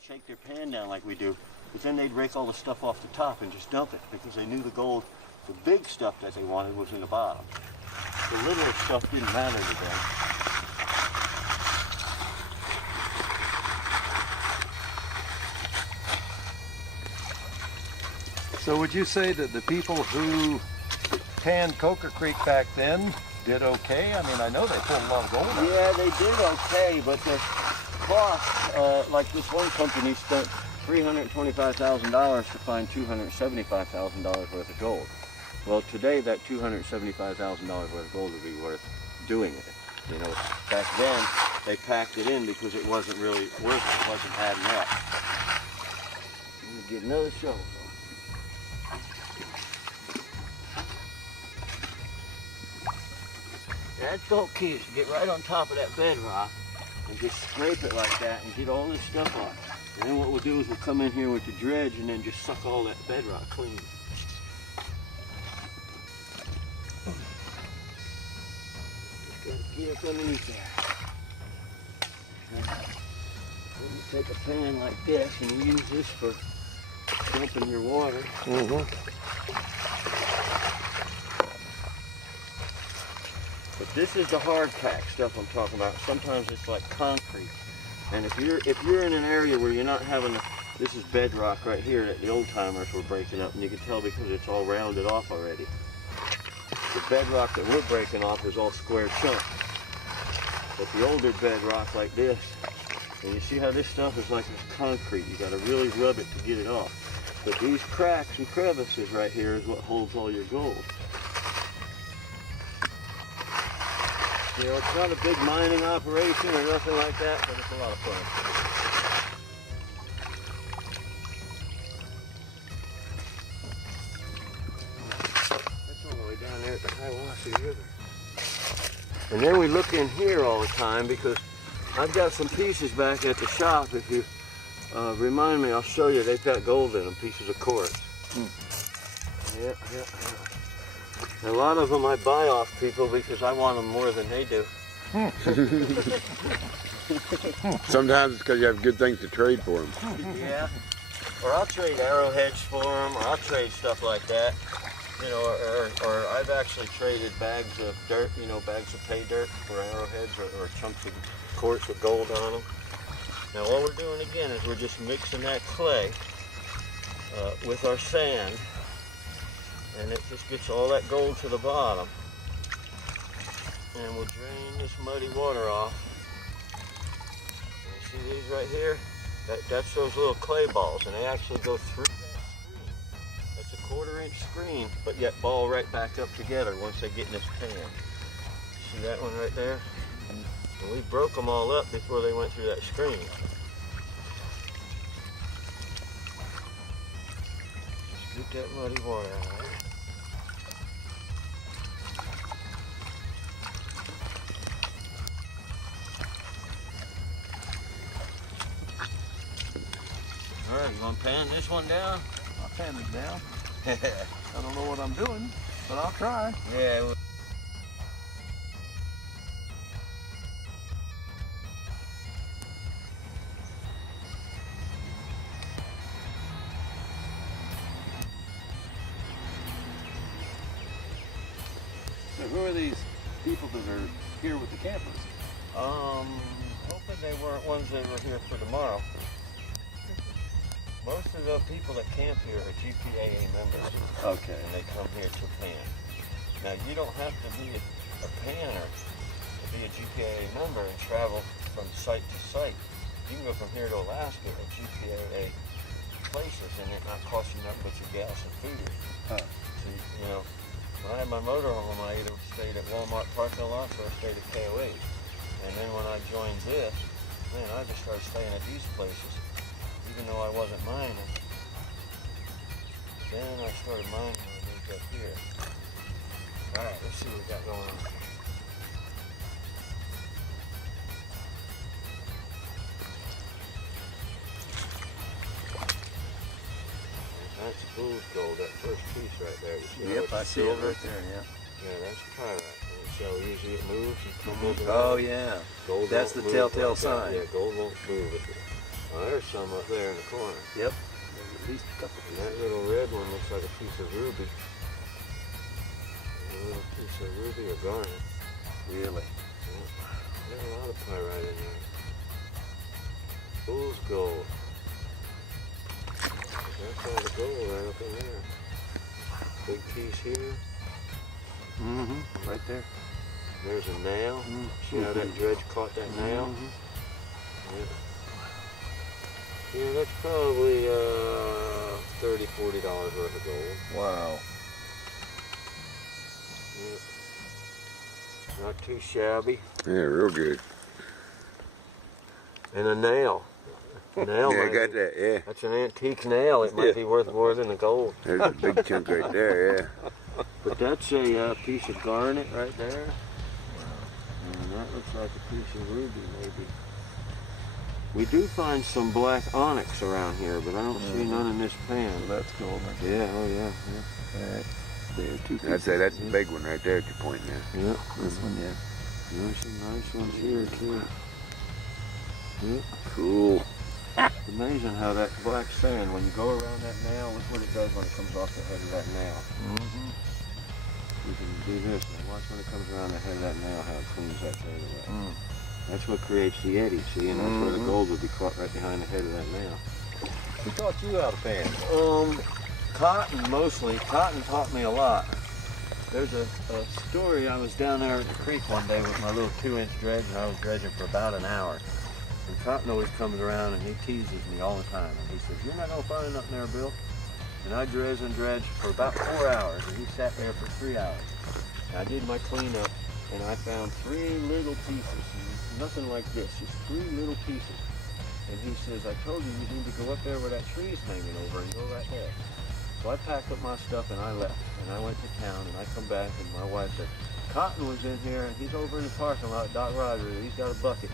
they'd shake their pan down like we do, but then they'd rake all the stuff off the top and just dump it because they knew the gold, the big stuff that they wanted was in the bottom. The little stuff didn't matter to them. So would you say that the people who panned Coker Creek back then did okay? I mean, I know they pulled a lot of gold out. Yeah, they did okay, but the cost, like this one company spent $325,000 to find $275,000 worth of gold. Well, today that $275,000 worth of gold would be worth doing it. You know, back then they packed it in because it wasn't really worth it. It wasn't adding up. Let me get another shovel. That's the whole key, is to get right on top of that bedrock and just scrape it like that and get all this stuff off. And then what we'll do is we'll come in here with the dredge and then just suck all that bedrock clean. Just gotta get up underneath there. Then you take a pan like this and you use this for dumping your water. But this is the hard pack stuff I'm talking about. Sometimes it's like concrete. And if you're in an area where you're not having this is bedrock right here that the old timers were breaking up, and you can tell because it's all rounded off already. The bedrock that we're breaking off is all square chunks. But the older bedrock like this, and you see how this stuff is like this concrete. You gotta really rub it to get it off. But these cracks and crevices right here is what holds all your gold. You know, it's not a big mining operation or nothing like that, but it's a lot of fun. That's all the way down there at the Hiwassee River. And then we look in here all the time because I've got some pieces back at the shop. If you remind me, I'll show you. They've got gold in them, pieces of quartz. Yeah. A lot of them I buy off people because I want them more than they do. Sometimes it's because you have good things to trade for them. Yeah. Or I'll trade arrowheads for them, or I'll trade stuff like that. You know, or I've actually traded bags of dirt, you know, bags of pay dirt for arrowheads or chunks of quartz with gold on them. Now what we're doing again is we're just mixing that clay with our sand. And it just gets all that gold to the bottom. And we'll drain this muddy water off. And you see these right here? That's those little clay balls, and they actually go through that screen. That's a 1/4-inch screen, but yet ball right back up together once they get in this pan. See that one right there? And we broke them all up before they went through that screen. Just get that muddy water out of there. All right, you want to pan this one down? I'll pan it down. I don't know what I'm doing, but I'll try. Yeah. So who are these people that are here with the campers? Hoping they weren't ones that were here for tomorrow. Most of the people that camp here are GPAA members. Okay. And they come here to pan. Now you don't have to be a panner to be a GPAA member and travel from site to site. You can go from here to Alaska at GPAA places and it not cost you nothing but your gas and food. Huh. So, you know, when I had my motorhome, I either stayed at Walmart parking lots or I stayed at KOA. And then when I joined this, man, I just started staying at these places. Even though I wasn't mining, then I started mining when I moved up here. All right, let's see what we got going on. That's fool's gold, that first piece right there. You see Yep, how I it's see it silver? right there, yeah. Yeah, that's pyrite. And see how easy it moves? You come over Oh, yeah. Gold That's won't the move telltale like that. sign. Yeah, gold won't move. Well, there's some up there in the corner. Yep. There's at least a couple. And that little red one looks like a piece of ruby. A little piece of ruby or garnet. Really? Yeah. There's a lot of pyrite in there. Fool's gold. That's all the gold right up in there. Big piece here. Mm-hmm. Right there. There's a nail. Mm-hmm. See how that dredge caught that nail? Mm-hmm. Yeah. Yeah, that's probably $30, $40 worth of gold. Wow. Yeah. Not too shabby. Yeah, real good. And a nail. Nail. Yeah, I might got be- that, yeah. That's an antique nail. It might be worth more than the gold. There's a big chunk right there, yeah. But that's a piece of garnet right there. And that looks like a piece of ruby, maybe. We do find some black onyx around here, but I don't see none in this pan. That's gold. Yeah, oh yeah, All right. There, two pieces. I'd say that's the big one right there that you're pointing at. yeah. This one, yeah. There's some nice ones here too. Yeah. Cool. It's amazing how that black sand, when you go around that nail, look what it does when it comes off the head of that nail. Mm-hmm. You can do this and watch when it comes around the head of that nail how it cleans that tail away. Mm. That's what creates the eddy, see, and that's where the gold would be caught right behind the head of that nail. Who taught you how to pan? Cotton mostly. Cotton taught me a lot. There's a story. I was down there at the creek one day with my little 2-inch dredge, and I was dredging for about an hour. And Cotton always comes around and he teases me all the time. And he says, "You're not gonna find nothing there, Bill." And I dredged and dredged for about 4 hours, and he sat there for 3 hours. And I did my cleanup, and I found 3 little pieces, nothing like this, just 3 little pieces. And he says, "I told you you need to go up there where that tree's hanging over and go right there." So I packed up my stuff and I left, and I went to town, and I come back, and my wife said, "Cotton was in here, and he's over in the parking lot, Doc Rogers, he's got a bucket."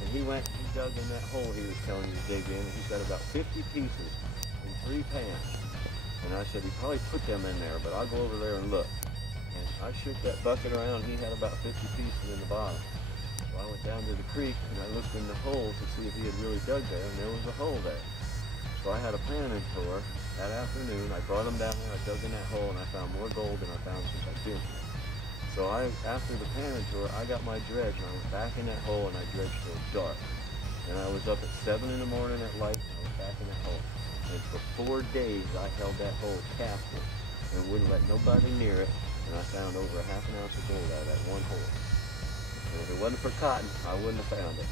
And he went, he dug in that hole he was telling you to dig in, and he's got about 50 pieces in 3 pans. And I said, "He probably put them in there, but I'll go over there and look." And I shook that bucket around, he had about 50 pieces in the bottom. So I went down to the creek, and I looked in the hole to see if he had really dug there, and there was a hole there. So I had a panning tour that afternoon. I brought him down there, I dug in that hole, and I found more gold than I found since I've been here. So after the panning tour, I got my dredge, and I went back in that hole, and I dredged till dark. And I was up at 7 in the morning at light, and I was back in that hole. And for 4 days, I held that hole captive and wouldn't let nobody near it. And I found over a half an ounce of gold out of that one hole. And if it wasn't for Cotton, I wouldn't have found it.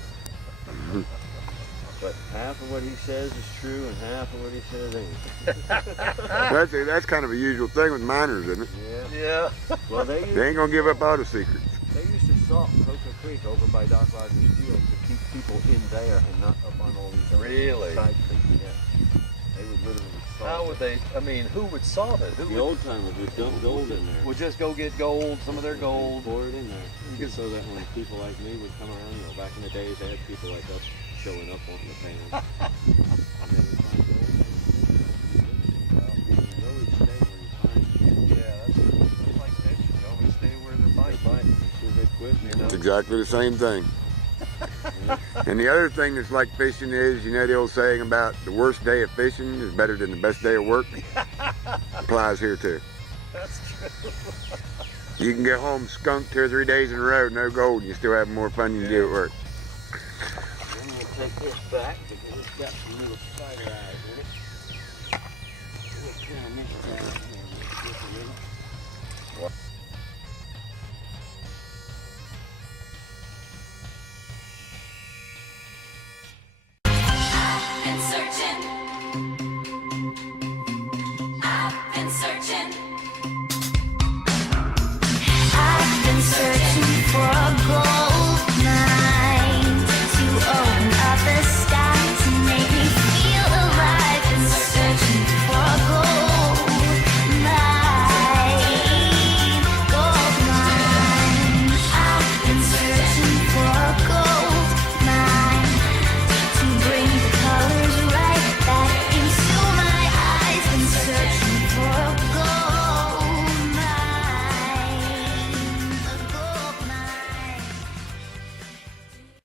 But half of what he says is true, and half of what he says ain't. That's kind of a usual thing with miners, isn't it? Yeah. Yeah. Well, They ain't gonna give up all the secrets. They used to salt Coca Creek over by Doc Rogers Field to keep people in there and not up on all these other Really? side creeks. Yeah. They would literally salt How it. would they, I mean, who would salt it? Who The would, old timers would dump gold in there. would just go get gold, some of their gold? Pour it in there. So that when people like me would come around, you know, back in the days, they had people like us showing up wanting to pan. And they would find gold. You always stay where you find it. Yeah, that's like fishing. You always stay where they're They're biting. As soon as they quit, you know. It's exactly the same thing. And the other thing that's like fishing is, you know the old saying about the worst day of fishing is better than the best day of work? Applies here too. That's true. You can get home skunked 2 or 3 days in a row, no gold, and you still have more fun than you do at work. I'm going to take this back because it's got some little spider eyes in it.